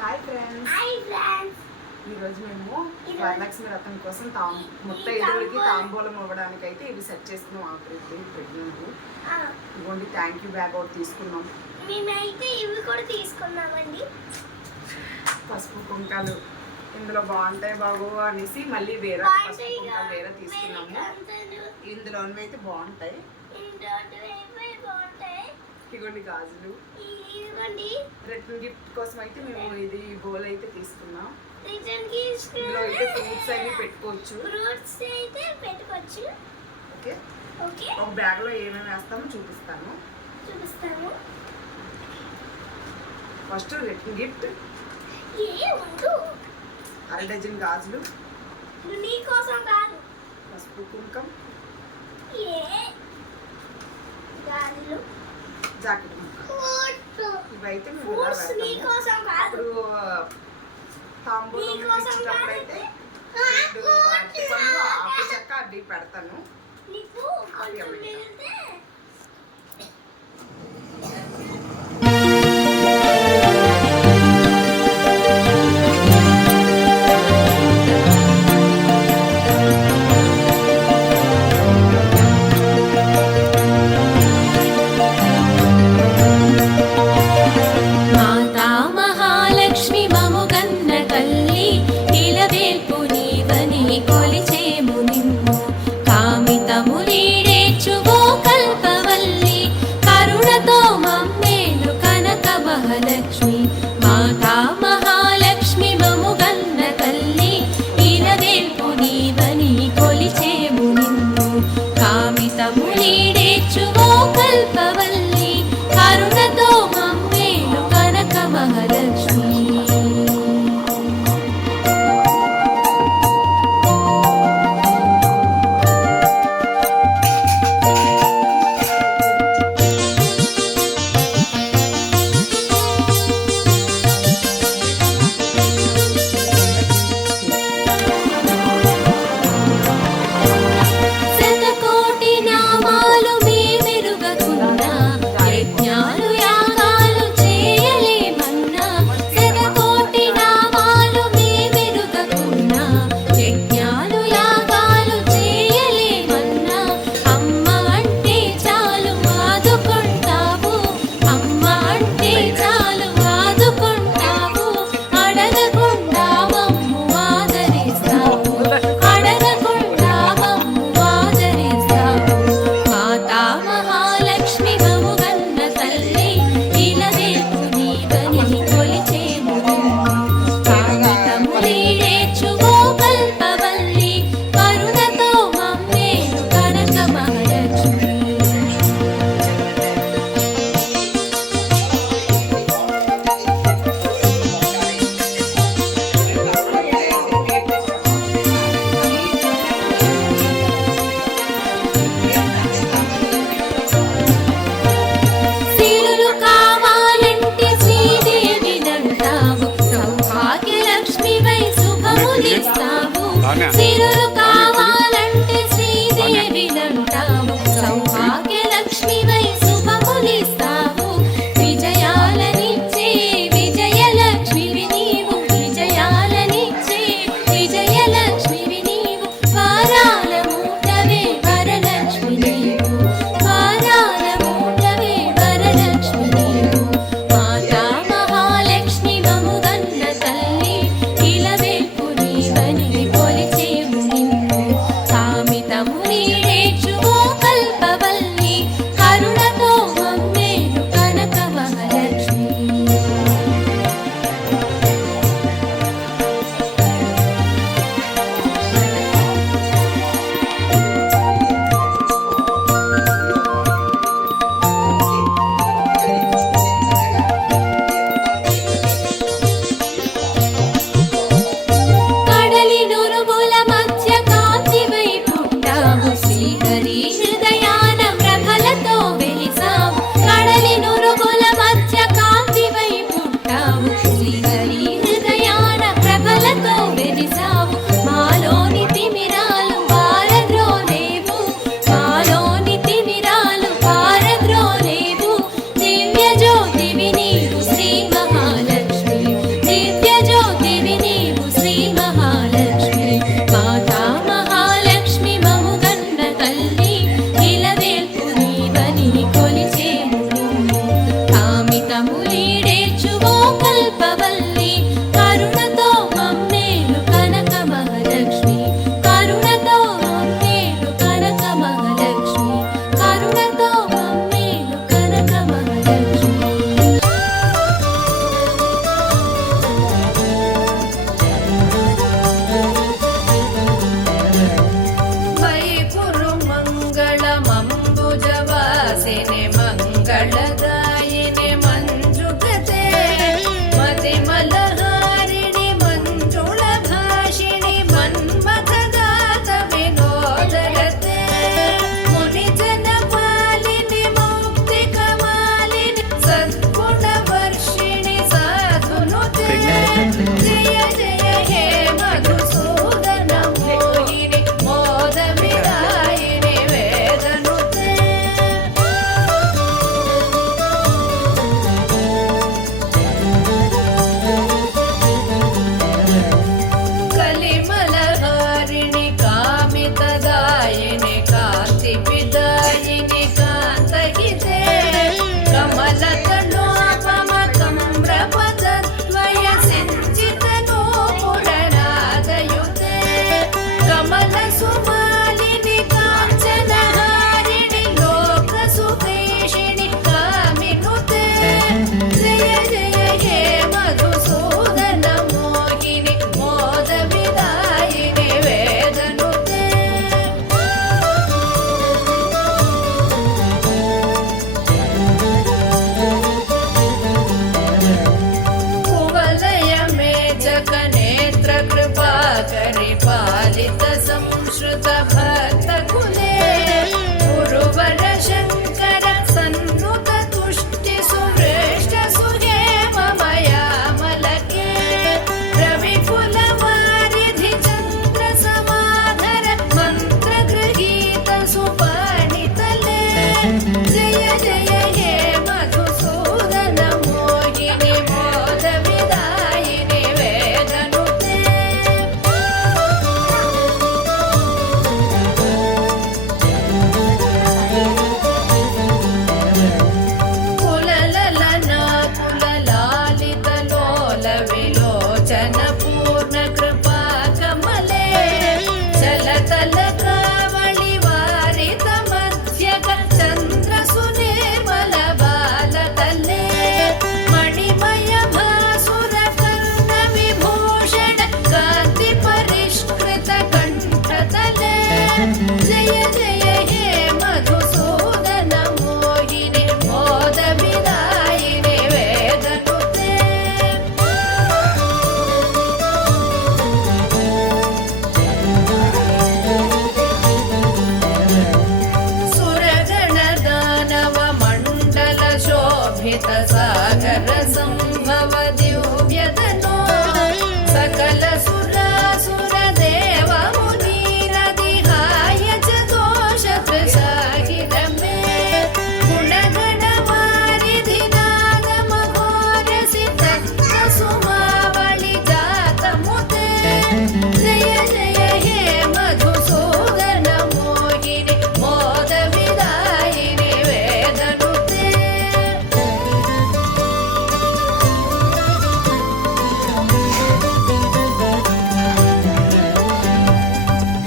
Hi friends. ఈరోజు మేము వరలక్ష్మి వ్రతం కోసం మొత్తం ఎదురుకి తాంబూలం ఇవ్వడానికి అయితే ఇవి సెట్ చేసుకున్నాం. ప్రెగ్నెంట్ ఇవ్వండి. థ్యాంక్ యూ బ్యాగ్ ఒకటి తీసుకున్నాం. మేమైతే ఇవి కూడా తీసుకున్నామండి. పసుపు కుంకాలు ఇందులో బాగుంటాయి బాబు అనేసి మళ్ళీ వేరే పసుపు కుంకాలు వేరే తీసుకున్నాము. ఇందులో అయితే బాగుంటాయి. ఇదిగోండి గాజులు. రిటర్న్ గిఫ్ట్ కోసం అయితే మేము ఇది బౌల్ అయితే తీసుకున్నాం. ఇందులో అయితే ఫ్రూట్స్ అవి పెట్టుకోవచ్చు. ఓకే ఒక బ్యాగ్ లో ఏమేమి వేస్తామో చూపిస్తాను. ఫస్ట్ రిటర్న్ గిఫ్ట్ 1/2 డజన్ గాజులు, పసుపు కుంకం, జాకెట్ ఇవైతే మేము అప్పుడు తాంబూలం ఇచ్చేటప్పుడు అయితే ఆకు చెక్క అవి పెడతాను. కొలిచేము కల్పవల్లి కరుణతో మమ్మేలు కనక మహాలక్ష్మి కరుణతో మమ్మేలు కనక మహాలక్ష్మి కరుణతో మమ్మేలు కనక మహాలక్ష్మి వైపురు మంగళమంబుజవాసిని మంగళదాయిని మంజుగతే మతిమలహారిణి మంజుళ భాషిణి మన్మథదాత వినోదరతే మునిజన పాలిని ముక్తి కమాలిని సద్గుణవర్షిణి సాధునుతే జయ జయ హే మధుసూదన మోహిని మోద విదాయిని వేదనుతే కలిమలహారిణి కామితదాయిని కాంతి విదాయిని కాంతహితే కమలతనోపమ కమ్రపదద్వయ సించిత నూపురనాదయుతే కమల సుమాలిని కాంచనహారిణి లోక సుఖేషిణి కామినుతే జయ జయ హే మధుసూదన మోహిని మోద విదాయిని వేదనుతే కువలయ మేచక నేత్ర కృపాకరి పాలిత సంశ్రుత భక్త కులే గురువర శంకర సన్నుత తుష్టి సురేష్ట సుహేమ మయామలకే రవికుల వారిధి చంద్ర సమాధర మంత్ర గృహీత సుపాణితలే జయ జయ హే మధుసూదన మోహిని మోద విదాయిని వేదనుతే కులలలనా కులలాలిత లోల విలోచన పూర్ణ కృపా కమలే చలతల కావళి వారిత మధ్యక చంద్ర సునిర్మల బాలతలే మణిమయ భాసుర కర్ణ విభూషణ కాంతి పరిష్కృత కంఠతలే జయ జయ హే మధుసూదన మోహిని మోద విదాయిని వేదనుతే సురగణ దానవ మండల శోభిత సాగర సంభవ దివ్యతనో సకల సురాసుర దేవ మునీరదిహాయ చ దోష ప్రసాహిరమే గుణగణ వారిధి నాద మహోరసి తత్వ సుమావళి జాతముతే జయ జయ హే మధుసూదన మోహిని మోద విదాయిని వేదనుతే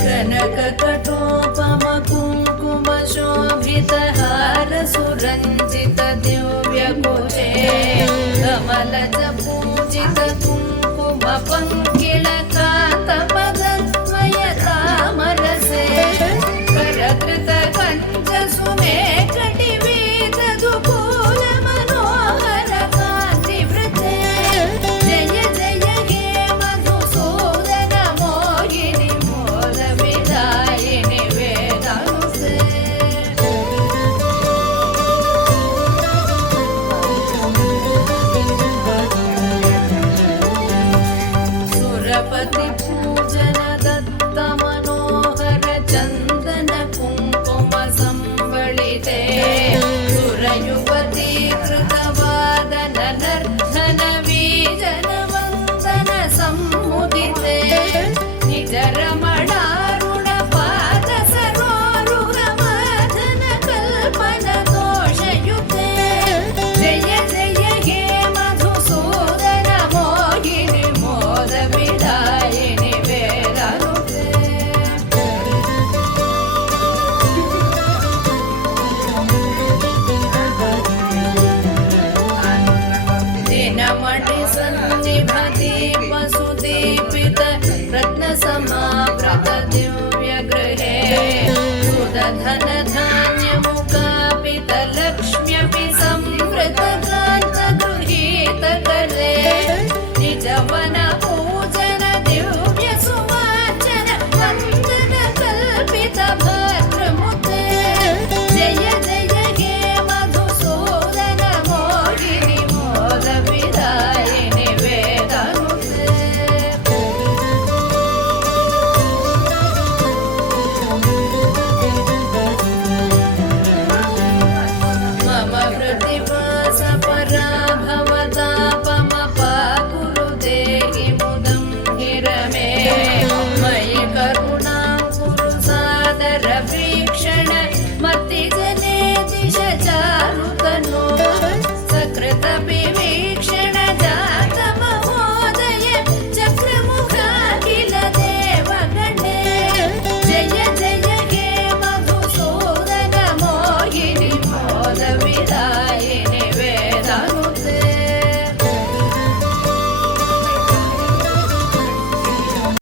కనక కఠోపమ కుంకుమ శోభిత హార సురంజిత దివ్య కుచే కమలజ పూజిత కుంకుమ పంకిళ కాంత పదద్వయ తామరసే కరకృత కంచ సుమేకటి వీతదు పూల మనోహర కాంతి వృతే జయ జయ హే మధుసూదన మోహిని మోద విదాయిని వేదనుతే भद्र